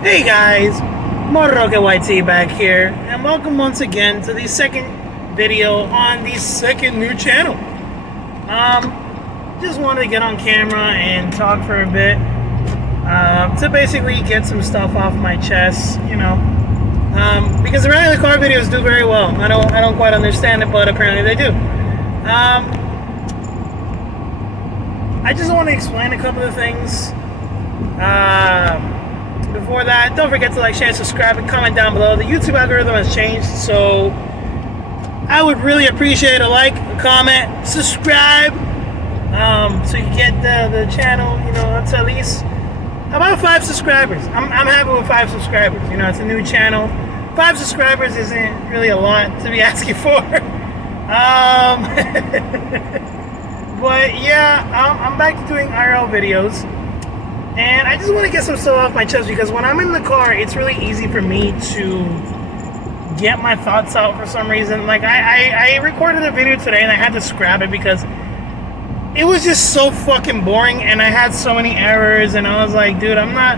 Hey guys, Moroke YT back here, and welcome once again to the second video on the second new channel. Just wanted to get on camera and talk for a bit, to basically get some stuff off my chest, because the regular car videos do very well. I don't quite understand it, but apparently they do. I just want to explain a couple of things. Before that, don't forget to like, share, subscribe, and comment down below. The YouTube algorithm has changed, so I would really appreciate a like, a comment, subscribe, so you get the channel, up to at least about 5 subscribers. I'm happy with 5 subscribers. It's a new channel. 5 subscribers isn't really a lot to be asking for. But yeah, I'm back to doing IRL videos. And I just want to get some stuff off my chest because when I'm in the car, it's really easy for me to get my thoughts out for some reason. Like, I recorded a video today and I had to scrap it because it was just so fucking boring and I had so many errors, and I was like, dude, I'm not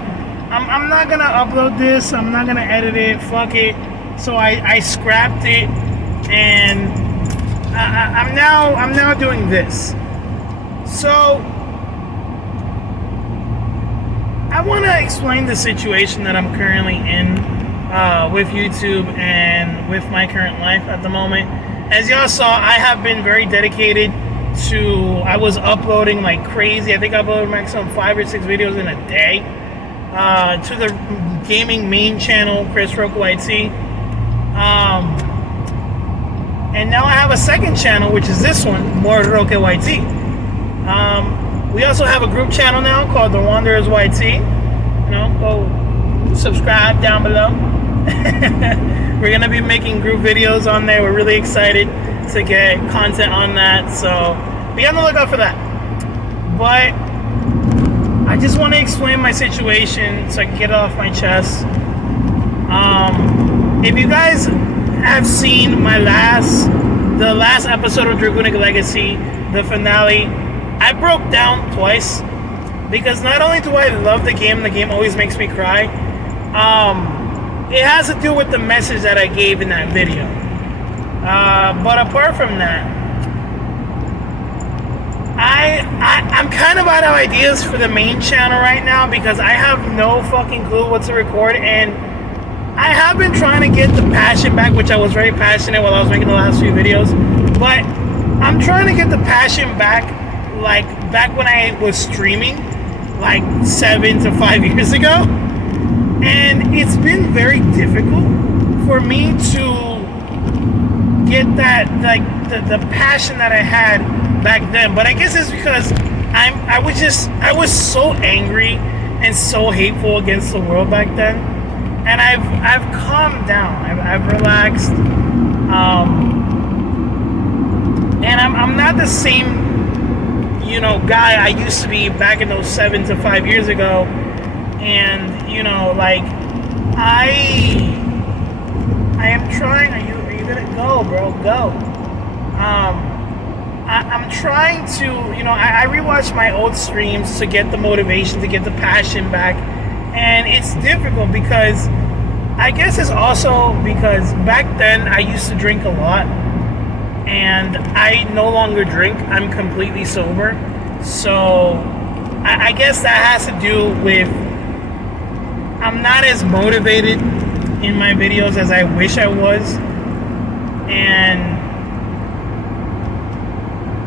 gonna upload this, I'm not gonna edit it, fuck it. So I scrapped it, and I'm now doing this. So I want to explain the situation that I'm currently in with YouTube and with my current life at the moment. As y'all saw, I have been very dedicated to, I was uploading like crazy. I think I uploaded maximum 5 or 6 videos in a day to the gaming main channel, Chris Roku YT. And now I have a second channel, which is this one, Moroke YT. We also have a group channel now called The Wanderers YT. Go subscribe down below. We're going to be making group videos on there. We're really excited to get content on that. So be on the lookout for that. But I just want to explain my situation so I can get it off my chest. If you guys have seen the last episode of Dragunic Legacy, the finale, I broke down twice because not only do I love the game always makes me cry. It has to do with the message that I gave in that video. But apart from that, I'm kind of out of ideas for the main channel right now because I have no fucking clue what to record, and I have been trying to get the passion back, which I was very passionate while I was making the last few videos, but I'm trying to get the passion back like back when I was streaming like 7 to 5 years ago, and it's been very difficult for me to get that, like the passion that I had back then. But I guess it's because I was so angry and so hateful against the world back then, and I've calmed down, I've relaxed, and I'm not the same guy I used to be back in those 7 to 5 years ago. And like I am trying. Are you gonna go, bro? Go. I'm trying to, I rewatch my old streams to get the motivation, to get the passion back, and it's difficult because I guess it's also because back then I used to drink a lot, and I no longer drink. I'm completely sober. So I guess that has to do with I'm not as motivated in my videos as I wish I was. And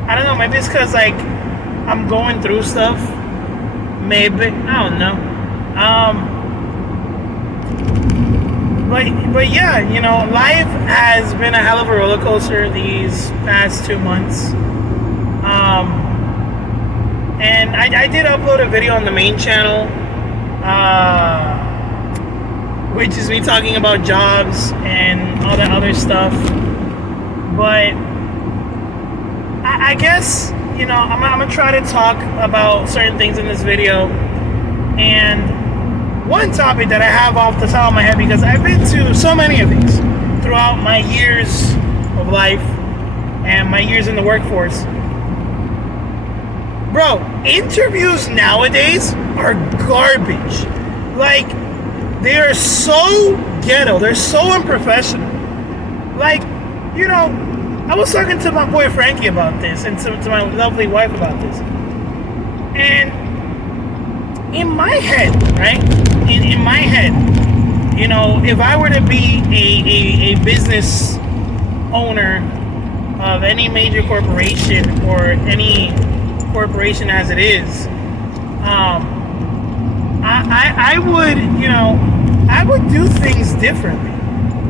I don't know, maybe it's because like I'm going through stuff. Maybe, I don't know. But yeah, life has been a hell of a roller coaster these past 2 months. And I did upload a video on the main channel, which is me talking about jobs and all that other stuff. But I guess, I'm gonna try to talk about certain things in this video. And one topic that I have off the top of my head, because I've been to so many of these throughout my years of life and my years in the workforce. Bro, interviews nowadays are garbage. Like, they are so ghetto. They're so unprofessional. Like, you know, I was talking to my boy Frankie about this, and to my lovely wife about this. And in my head, right? In my head, you know, if I were to be a business owner of any major corporation or any corporation as it is, I would, you know, I would do things differently.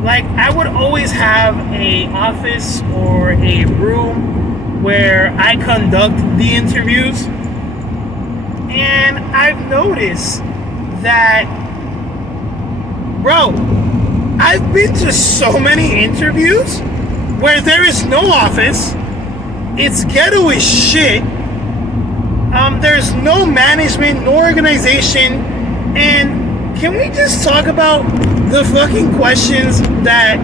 Like, I would always have a office or a room where I conduct the interviews. And I've noticed that, bro, I've been to so many interviews where there is no office. It's ghetto as shit. There's no management, no organization. And can we just talk about the fucking questions that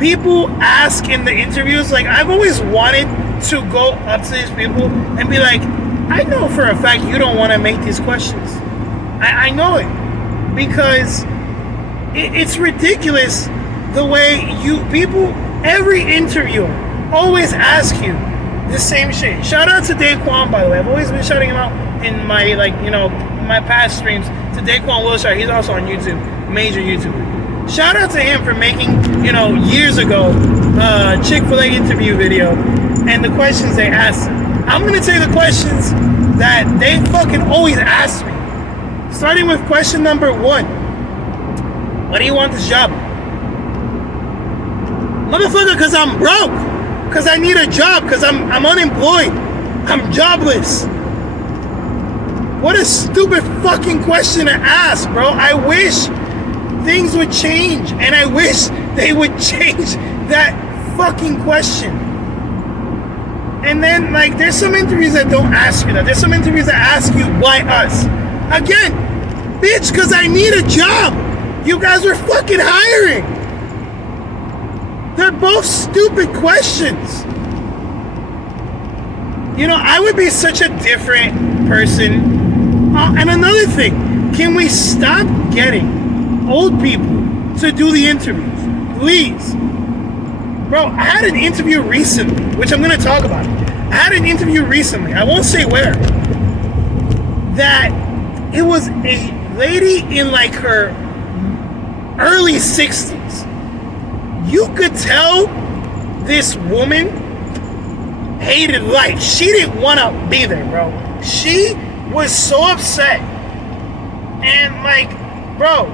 people ask in the interviews? Like, I've always wanted to go up to these people and be like, I know for a fact you don't want to make these questions. I know it. Because it's ridiculous the way every interviewer always ask you the same shit. Shout out to Daquan, by the way. I've always been shouting him out in my, like, you know, my past streams. To Daquan Wilshire, he's also on YouTube, major YouTuber. Shout out to him for making, you know, years ago, Chick-fil-A interview video and the questions they asked. I'm gonna tell you the questions that they fucking always ask me. Starting with question number 1. Why do you want this job? Motherfucker, because I'm broke. Because I need a job. Because I'm unemployed. I'm jobless. What a stupid fucking question to ask, bro. I wish things would change. And I wish they would change that fucking question. And then, like, there's some interviews that don't ask you that. There's some interviews that ask you, why us? Again, bitch, because I need a job. You guys were fucking hiring. They're both stupid questions. You know, I would be such a different person. And another thing, can we stop getting old people to do the interviews? Please. Bro, I had an interview recently, which I'm going to talk about. I had an interview recently, I won't say where, that it was a lady in like her early 60s. You could tell this woman hated life. She didn't want to be there, bro. She was so upset. And like, bro,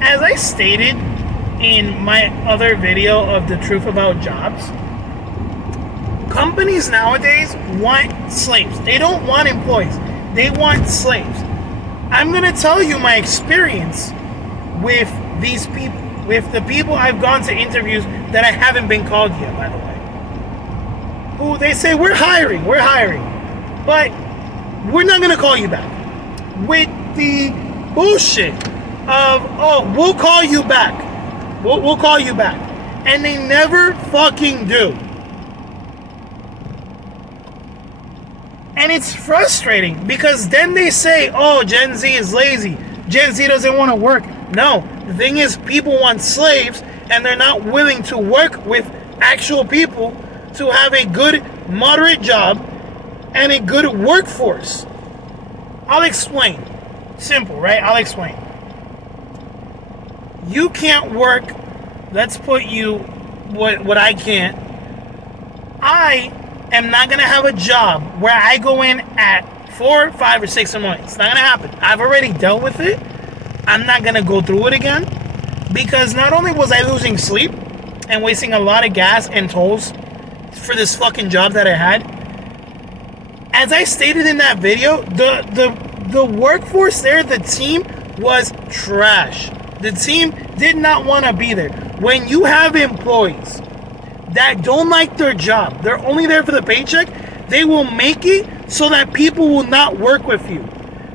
as I stated in my other video of the truth about jobs, companies nowadays want slaves. They don't want employees. They want slaves. I'm going to tell you my experience with these people, with the people I've gone to interviews that I haven't been called yet, by the way. Who they say, we're hiring, but we're not going to call you back. With the bullshit of, oh, we'll call you back. We'll call you back. And they never fucking do. And it's frustrating because then they say, oh, Gen Z is lazy. Gen Z doesn't want to work. No, the thing is, people want slaves and they're not willing to work with actual people to have a good, moderate job and a good workforce. I'll explain. Simple, right? I'll explain. You can't work. Let's put you what I can't. I am not going to have a job where I go in at 4, 5, or 6 in the morning. It's not going to happen. I've already dealt with it. I'm not going to go through it again. Because not only was I losing sleep and wasting a lot of gas and tolls for this fucking job that I had, as I stated in that video, the workforce there, the team was trash. The team did not want to be there. When you have employees that don't like their job, they're only there for the paycheck, they will make it so that people will not work with you.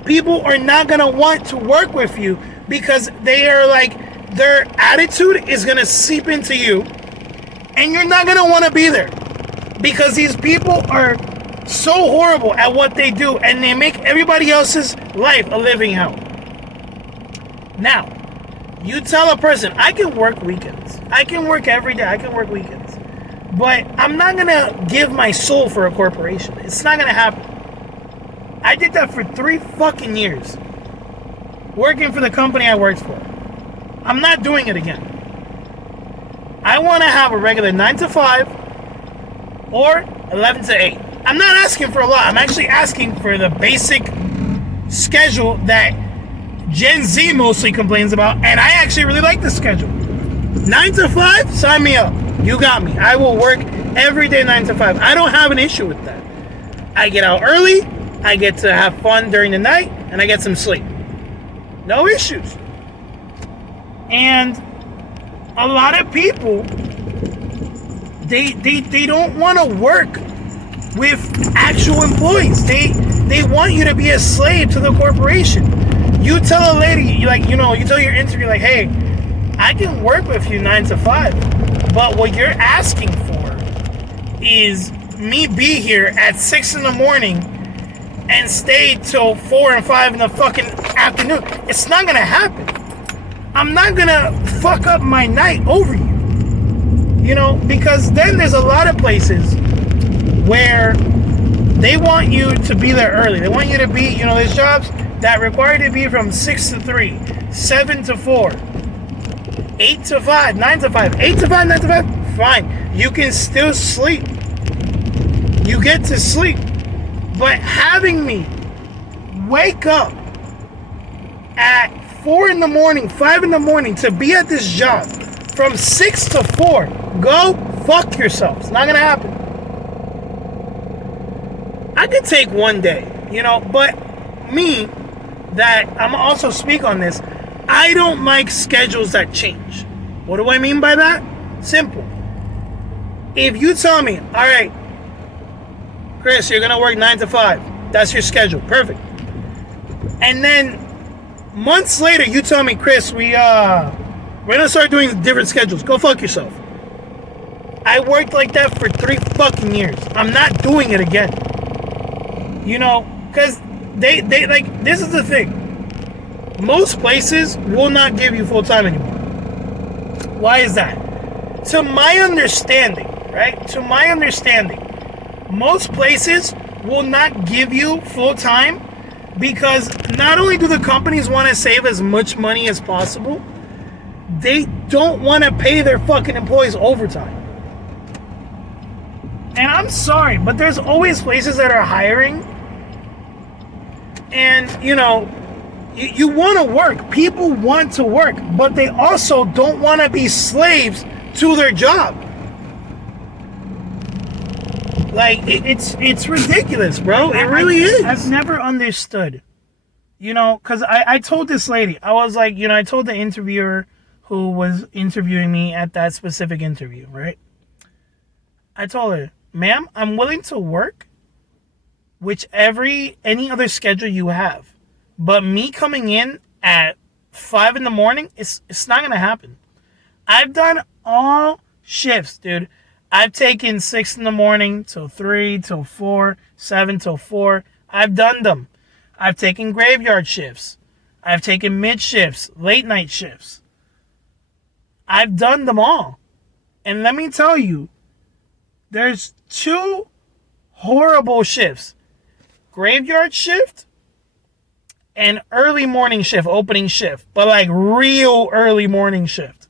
People are not going to want to work with you because they are like, their attitude is going to seep into you and you're not going to want to be there because these people are so horrible at what they do and they make everybody else's life a living hell. Now, you tell a person, I can work weekends. I can work every day. I can work weekends. But I'm not going to give my soul for a corporation. It's not going to happen. I did that for 3 fucking years. Working for the company I worked for. I'm not doing it again. I want to have a regular 9 to 5 or 11 to 8. I'm not asking for a lot. I'm actually asking for the basic schedule that Gen Z mostly complains about, and I actually really like the schedule. 9 to 5, sign me up. You got me. I will work every day 9 to 5. I don't have an issue with that. I get out early, I get to have fun during the night, and I get some sleep. No issues. And a lot of people, they don't want to work with actual employees. They want you to be a slave to the corporation. You tell a lady, you tell your interview, like, hey, I can work with you 9 to 5, but what you're asking for is me be here at 6 in the morning and stay till 4 and 5 in the fucking afternoon. It's not gonna happen. I'm not gonna fuck up my night over you. Because then there's a lot of places where they want you to be there early. They want you to be, there's jobs that require you to be from 6 to 3, 7 to 4, 8 to 5, 9 to 5, 8 to 5, 9 to 5, fine. You can still sleep. You get to sleep. But having me wake up at 4 in the morning, 5 in the morning to be at this job from 6 to 4, go fuck yourself. It's not going to happen. I could take one day, but me, that I'm also speak on this, I don't like schedules that change. What do I mean by that? Simple. If you tell me, all right, Chris, you're going to work 9 to 5. That's your schedule. Perfect. And then months later, you tell me, Chris, we're going to start doing different schedules. Go fuck yourself. I worked like that for 3 fucking years. I'm not doing it again. Because they like, this is the thing. Most places will not give you full-time anymore. Why is that? To my understanding, right? To my understanding, most places will not give you full-time because not only do the companies want to save as much money as possible, they don't want to pay their fucking employees overtime. And I'm sorry, but there's always places that are hiring. And, you want to work. People want to work, but they also don't want to be slaves to their job. Like, it's ridiculous, bro. It really is. I've never understood. Because I told this lady, I was like, I told the interviewer who was interviewing me at that specific interview, right? I told her, ma'am, I'm willing to work any other schedule you have. But me coming in at 5 in the morning, it's not going to happen. I've done all shifts, dude. I've taken 6 in the morning till 3, till 4, 7 till 4. I've done them. I've taken graveyard shifts. I've taken mid shifts, late night shifts. I've done them all. And let me tell you, there's 2 horrible shifts. Graveyard shift and early morning shift, opening shift. But like real early morning shift.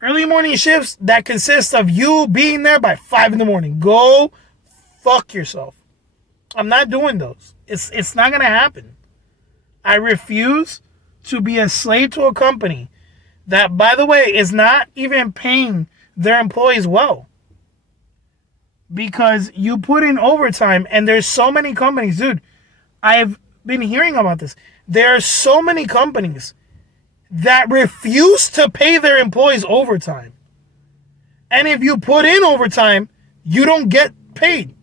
Early morning shifts that consist of you being there by 5 in the morning. Go fuck yourself. I'm not doing those. It's not going to happen. I refuse to be a slave to a company that, by the way, is not even paying their employees well. Because you put in overtime, and there's so many companies, dude. I've been hearing about this. There are so many companies that refuse to pay their employees overtime. And if you put in overtime, you don't get paid.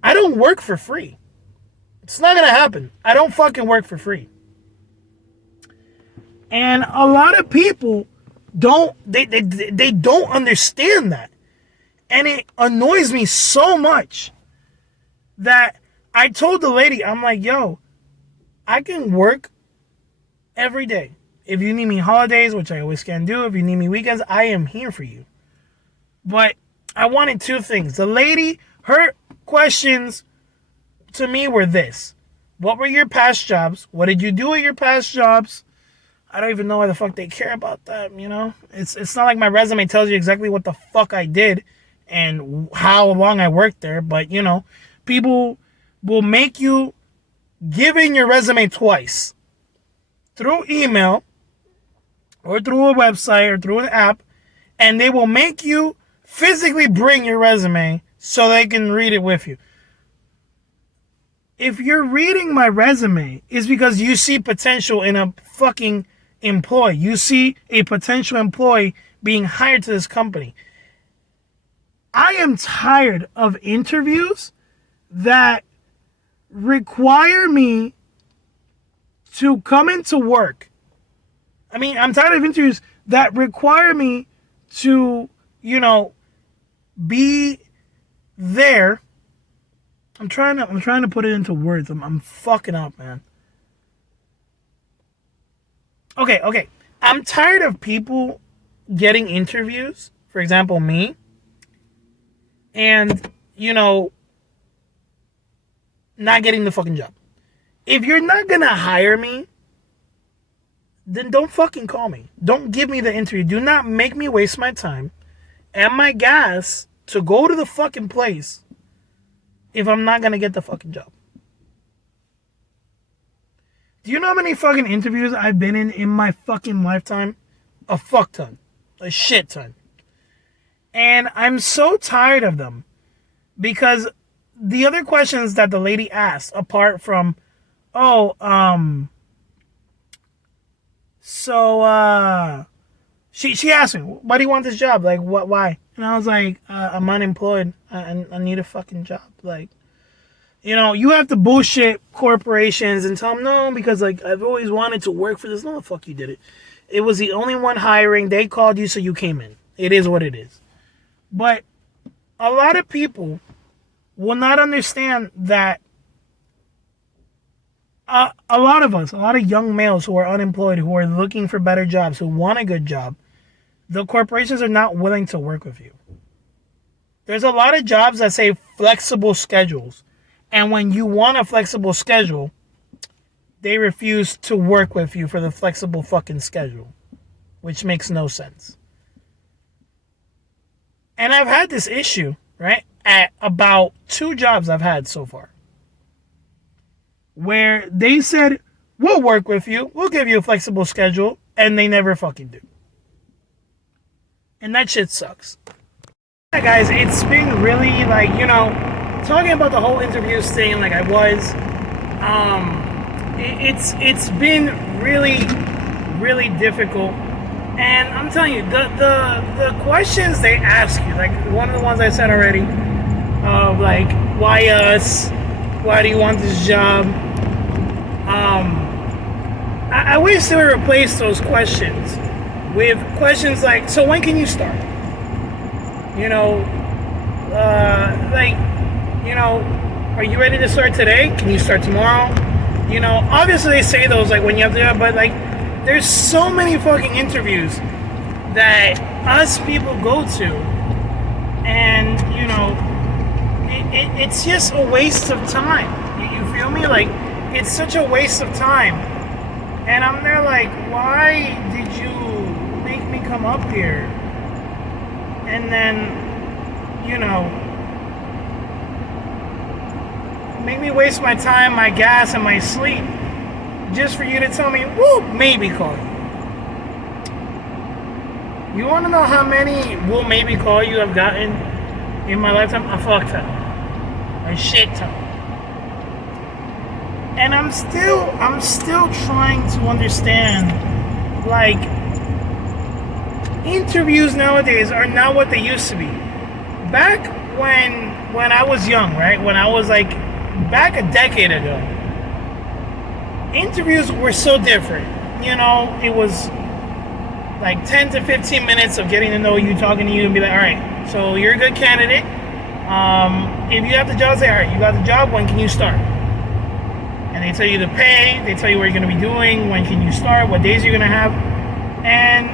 I don't work for free. It's not going to happen. I don't fucking work for free. And a lot of people don't understand that. And it annoys me so much that I told the lady, I'm like, yo, I can work every day. If you need me holidays, which I always can do, if you need me weekends, I am here for you. But I wanted two things. The lady, her questions to me were this. What were your past jobs? What did you do at your past jobs? I don't even know why the fuck they care about that, you know? It's not like my resume tells you exactly what the fuck I did and how long I worked there, but, you know, people will make you give in your resume twice. Through email, or through a website, or through an app, and they will make you physically bring your resume so they can read it with you. If you're reading my resume, it's because you see potential in a fucking employee. You see a potential employee being hired to this company. I am tired of interviews that require me to come into work. I mean, I'm tired of interviews that require me to, you know, be there. I'm trying to put it into words. I'm fucking up, man. Okay. I'm tired of people getting interviews, for example, me, and, you know, not getting the fucking job. If you're not gonna hire me, then don't fucking call me. Don't give me the interview. Do not make me waste my time and my gas to go to the fucking place if I'm not gonna get the fucking job. Do you know how many fucking interviews I've been in my fucking lifetime? A fuck ton. A shit ton. And I'm so tired of them. Because the other questions that the lady asked, apart from, she asked me, why do you want this job? Like, why? And I was like, I'm unemployed. I need a fucking job. Like, you know, you have to bullshit corporations and tell them, no, because, like, I've always wanted to work for this. No, the fuck you did it. It was the only one hiring. They called you, so you came in. It is what it is. But a lot of people will not understand that a lot of young males who are unemployed, who are looking for better jobs, who want a good job, the corporations are not willing to work with you. There's a lot of jobs that say flexible schedules. And when you want a flexible schedule, they refuse to work with you for the flexible fucking schedule, which makes no sense. And I've had this issue, right, at about 2 jobs I've had so far, where they said, we'll work with you, we'll give you a flexible schedule, and they never fucking do. And that shit sucks. Yeah, guys, it's been really, like, you know, talking about the whole interviews thing, like I was, it's been really, really difficult. And I'm telling you, the questions they ask you, like one of the ones I said already, of like, why us? Why do you want this job? I wish they would replace those questions with questions like, so when can you start? You know, like, you know, are you ready to start today? Can you start tomorrow? You know, obviously they say those like when you have to, but like, there's so many fucking interviews that us people go to, and you know, it's just a waste of time. You feel me? Like, it's such a waste of time. And I'm there like, why did you make me come up here? And then, you know, make me waste my time, my gas, and my sleep just for you to tell me, we'll maybe call you. You want to know how many we'll maybe call you I've gotten in my lifetime? A fuck ton. A shit ton. And I'm still trying to understand, like, interviews nowadays are not what they used to be. Back when I was young, right? When I was like, back a decade ago, interviews were so different. You know, it was like 10 to 15 minutes of getting to know you, talking to you, and be like, all right, so you're a good candidate. If you have the job, say, all right, you got the job, when can you start? and they tell you the pay, they tell you what you're going to be doing, when can you start, what days you're going to have. And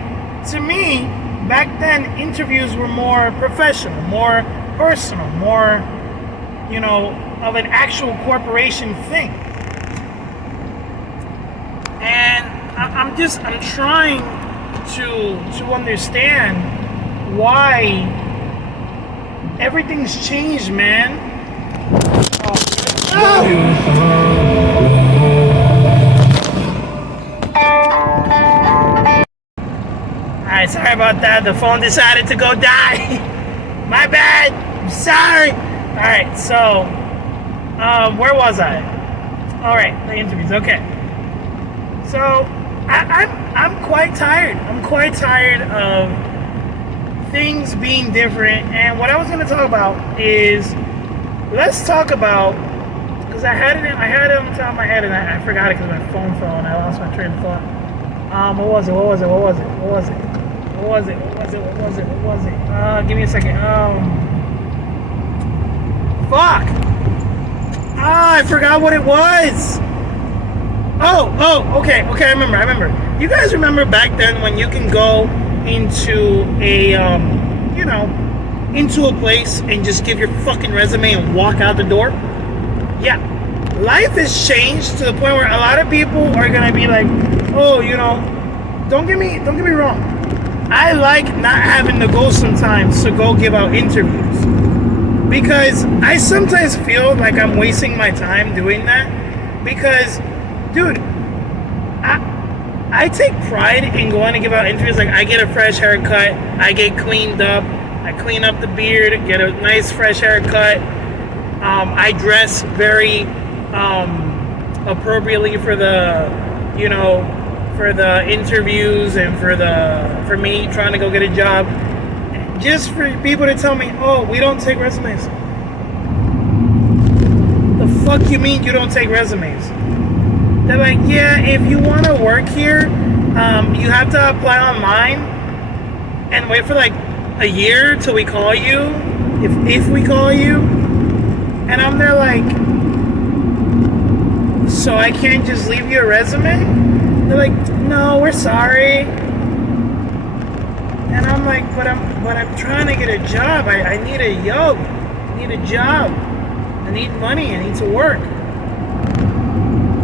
to me, back then, interviews were more professional, more personal, more, of an actual corporation thing. And I'm trying to understand why everything's changed, man. Alright, sorry about that. The phone decided to go die. My bad. I'm sorry. Alright, so where was I? Alright, the interviews. Okay. So I'm quite tired. I'm quite tired of things being different. And what I was going to talk about is, let's talk about, because I had it on the top of my head and I forgot it because my phone fell and I lost my train of thought. What was it? Give me a second. Fuck. I forgot what it was. Okay, I remember. You guys remember back then when you can go into into a place and just give your fucking resume and walk out the door? Yeah. Life has changed to the point where a lot of people are gonna be like, don't get me wrong. I like not having to go sometimes to go give out interviews, because I sometimes feel like I'm wasting my time doing that. Because, dude, I take pride in going to give out interviews. Like, I get a fresh haircut, I get cleaned up, I clean up the beard, get a nice fresh haircut. I dress very appropriately for the interviews and for me trying to go get a job. Just for people to tell me, oh, we don't take resumes. The fuck you mean you don't take resumes? They're like, yeah, if you want to work here, you have to apply online and wait for like a year till we call you, if we call you. And I'm there like, so I can't just leave you a resume? They're like, no, we're sorry. And I'm like, but I'm trying to get a job. I need a job. I need money. I need to work.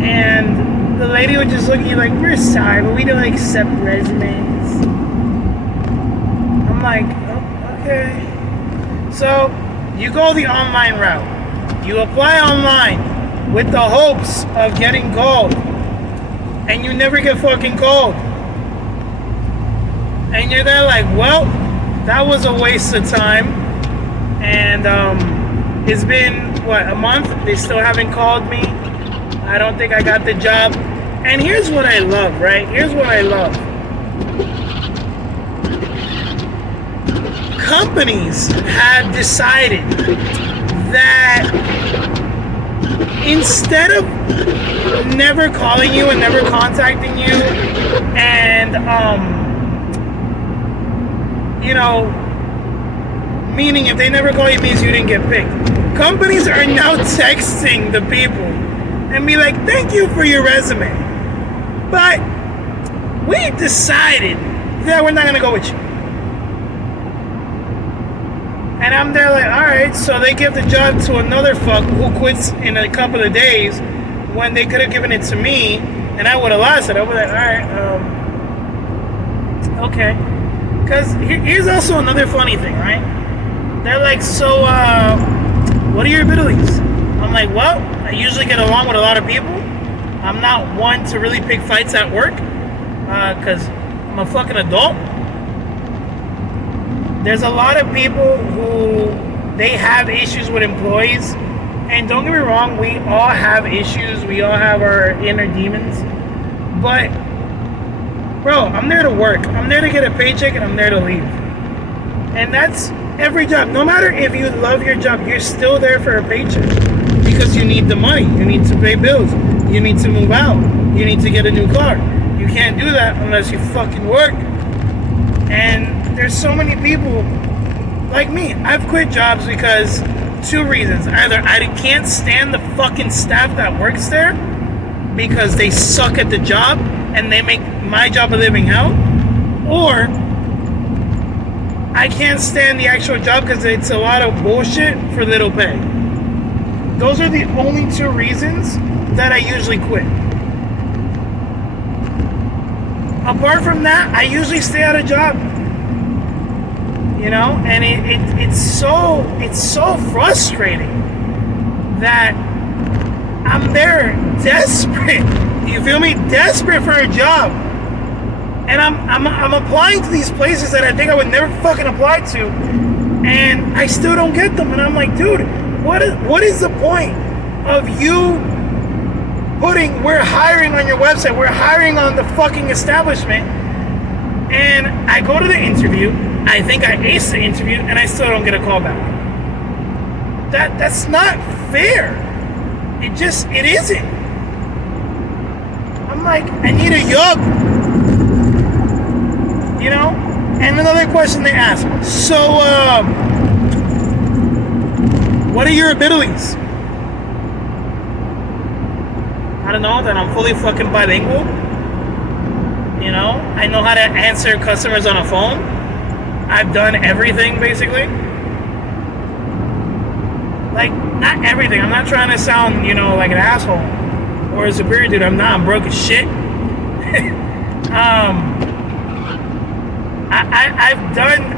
And the lady would just look at you like, we're sorry, but we don't accept resumes. I'm like, oh, okay. So you go the online route. You apply online with the hopes of getting called. And you never get fucking called. And you're there like, well, that was a waste of time. And it's been, a month? They still haven't called me. I don't think I got the job. And here's what I love, right? Here's what I love. Companies have decided that instead of never calling you and never contacting you and, meaning if they never call you means you didn't get picked. Companies are now texting the people and be like, thank you for your resume, but we decided that we're not going to go with you. And I'm there like, alright, so they give the job to another fuck who quits in a couple of days when they could have given it to me and I would have lost it. I would be like, alright, okay. Because here's also another funny thing, right? They're like, so, what are your abilities? I'm like, well, I usually get along with a lot of people. I'm not one to really pick fights at work, because I'm a fucking adult. There's a lot of people who, they have issues with employees. And don't get me wrong, we all have issues. We all have our inner demons. But, bro, I'm there to work. I'm there to get a paycheck and I'm there to leave. And that's every job. No matter if you love your job, you're still there for a paycheck. Because you need the money. You need to pay bills. You need to move out. You need to get a new car. You can't do that unless you fucking work. And there's so many people like me. I've quit jobs because two reasons. Either I can't stand the fucking staff that works there, because they suck at the job and they make my job a living hell, or I can't stand the actual job because it's a lot of bullshit for little pay. Those are the only two reasons that I usually quit. Apart from that, I usually stay at a job. You know, and it's so frustrating that I'm there desperate. You feel me? Desperate for a job. And I'm applying to these places that I think I would never fucking apply to, and I still don't get them. And I'm like, dude, what is the point of you putting we're hiring on your website, we're hiring on the fucking establishment, and I go to the interview, I think I aced the interview, and I still don't get a call back. That's not fair. It isn't. I'm like, I need a job. You know? And another question they ask. So, what are your abilities? I don't know, that I'm fully fucking bilingual. You know? I know how to answer customers on a phone. I've done everything, basically. Like, not everything. I'm not trying to sound, you know, like an asshole or a superior dude. I'm not. I'm broke as shit.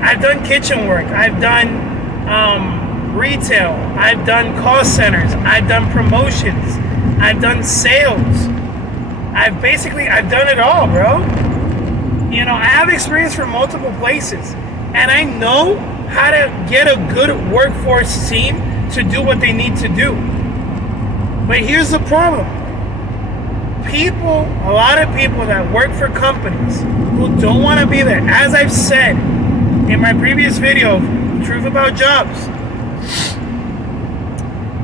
I've done kitchen work. I've done retail. I've done call centers. I've done promotions. I've done sales. I've done it all, bro. You know, I have experience from multiple places, and I know how to get a good workforce team to do what they need to do. But here's the problem. A lot of people that work for companies who don't want to be there, as I've said in my previous video, Truth About Jobs,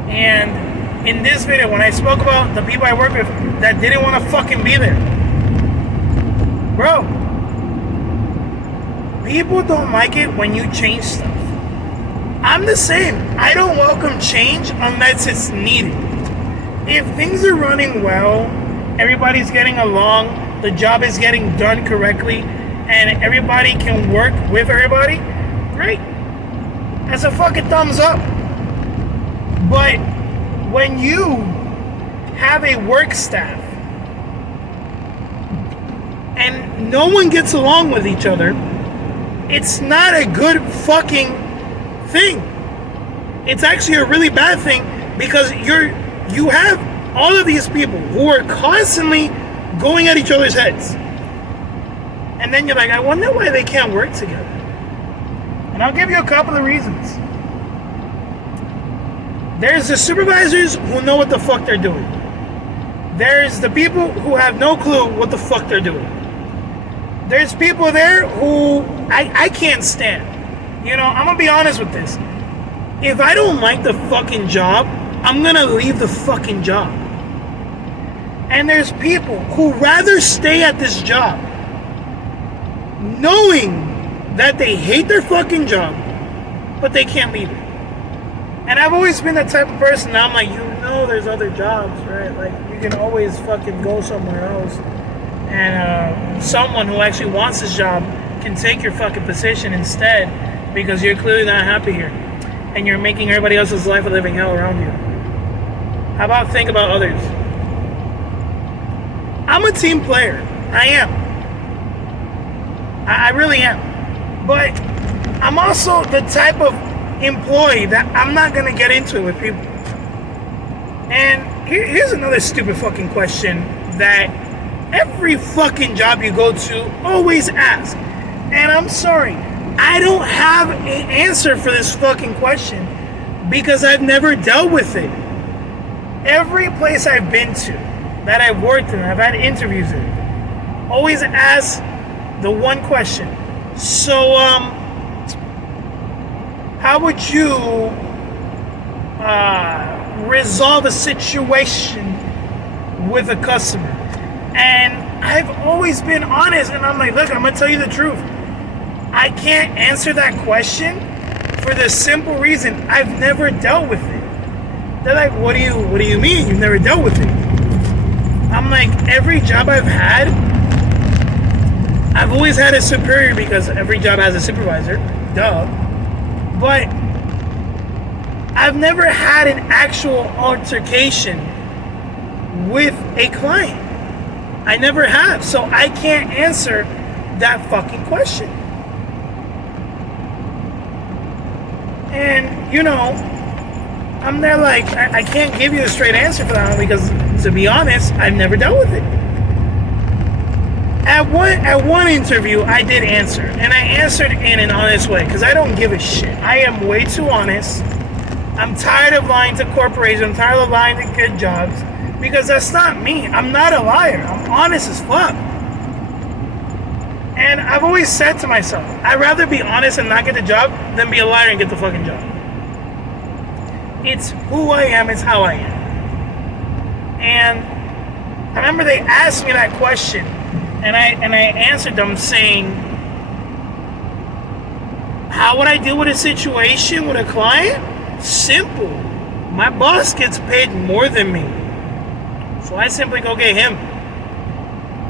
and in this video when I spoke about the people I work with that didn't want to fucking be there. Bro, people don't like it when you change stuff. I'm the same. I don't welcome change unless it's needed. If things are running well, everybody's getting along, the job is getting done correctly, and everybody can work with everybody, great. That's a fucking thumbs up. But when you have a work staff and no one gets along with each other, it's not a good fucking thing. It's actually a really bad thing, because you have all of these people who are constantly going at each other's heads. And then you're like, I wonder why they can't work together. And I'll give you a couple of reasons. There's the supervisors who know what the fuck they're doing. There's the people who have no clue what the fuck they're doing. There's people there who I can't stand. You know, I'm gonna be honest with this. If I don't like the fucking job, I'm gonna leave the fucking job. And there's people who rather stay at this job knowing that they hate their fucking job, but they can't leave it. And I've always been the type of person that I'm like, you know, there's other jobs, right? Like, you can always fucking go somewhere else. And someone who actually wants this job can take your fucking position instead, because you're clearly not happy here. And you're making everybody else's life a living hell around you. How about think about others? I'm a team player. I am. I really am. But I'm also the type of employee that I'm not going to get into it with people. And here's another stupid fucking question that every fucking job you go to always ask. And I'm sorry, I don't have an answer for this fucking question because I've never dealt with it. Every place I've been to that I've worked in, I've had interviews in, always ask the one question. So, how would you resolve a situation with a customer? And I've always been honest, and I'm like, look, I'm gonna tell you the truth. I can't answer that question for the simple reason I've never dealt with it. They're like, what do you mean you've never dealt with it? I'm like, every job I've had, I've always had a superior because every job has a supervisor. Duh. But I've never had an actual altercation with a client. I never have. So I can't answer that fucking question. And, you know, I'm there like, I can't give you a straight answer for that one because, to be honest, I've never dealt with it. At one interview, I did answer. And I answered in an honest way because I don't give a shit. I am way too honest. I'm tired of lying to corporations. I'm tired of lying to good jobs because that's not me. I'm not a liar. I'm honest as fuck. And I've always said to myself, I'd rather be honest and not get the job than be a liar and get the fucking job. It's who I am, it's how I am. And I remember they asked me that question, and I answered them saying, how would I deal with a situation with a client? Simple. My boss gets paid more than me. So I simply go get him.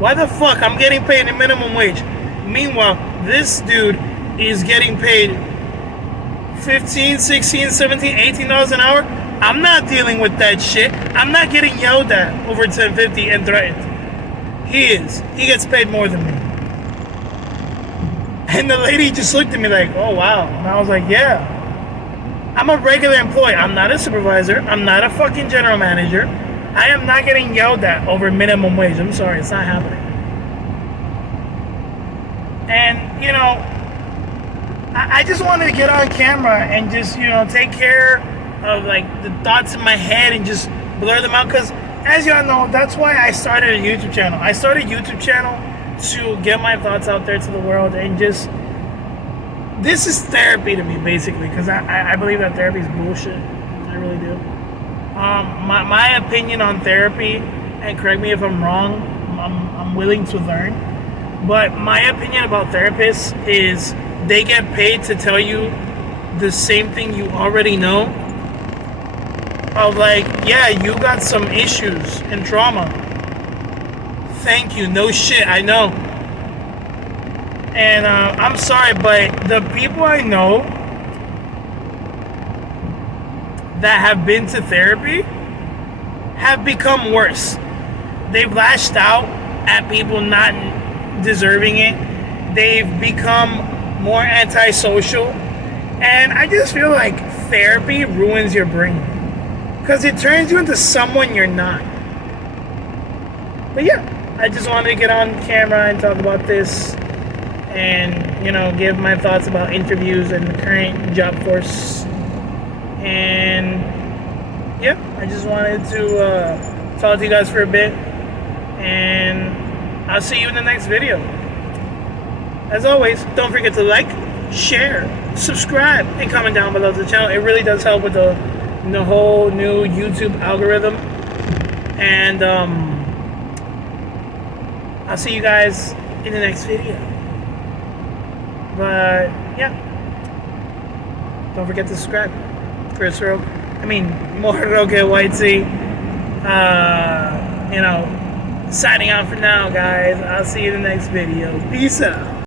Why the fuck? I'm getting paid a minimum wage. Meanwhile, this dude is getting paid $15, $16, $17, $18 an hour. I'm not dealing with that shit. I'm not getting yelled at over $10.50 and threatened. He is. He gets paid more than me. And the lady just looked at me like, oh wow. And I was like, yeah. I'm a regular employee. I'm not a supervisor. I'm not a fucking general manager. I am not getting yelled at over minimum wage. I'm sorry, it's not happening. And, you know, I just wanted to get on camera and just, you know, take care of, like, the thoughts in my head and just blur them out. Because, as y'all know, that's why I started a YouTube channel. I started a YouTube channel to get my thoughts out there to the world and just... This is therapy to me, basically, because I believe that therapy is bullshit. I really do. My opinion on therapy, and correct me if I'm wrong, I'm willing to learn. But my opinion about therapists is they get paid to tell you the same thing you already know. Of like, yeah, you got some issues and trauma. Thank you, no shit, I know. And I'm sorry, but the people I know that have been to therapy have become worse. They've lashed out at people not deserving it. They've become more antisocial. And I just feel like therapy ruins your brain. Because it turns you into someone you're not. But yeah, I just wanted to get on camera and talk about this. And, you know, give my thoughts about interviews and the current job force. And, yeah, I just wanted to talk to you guys for a bit. And I'll see you in the next video. As always, don't forget to like, share, subscribe, and comment down below to the channel. It really does help with the whole new YouTube algorithm. And I'll see you guys in the next video. But yeah, don't forget to subscribe. Chris Roque, more Roque YT. You know, signing out for now, guys. I'll see you in the next video. Peace out.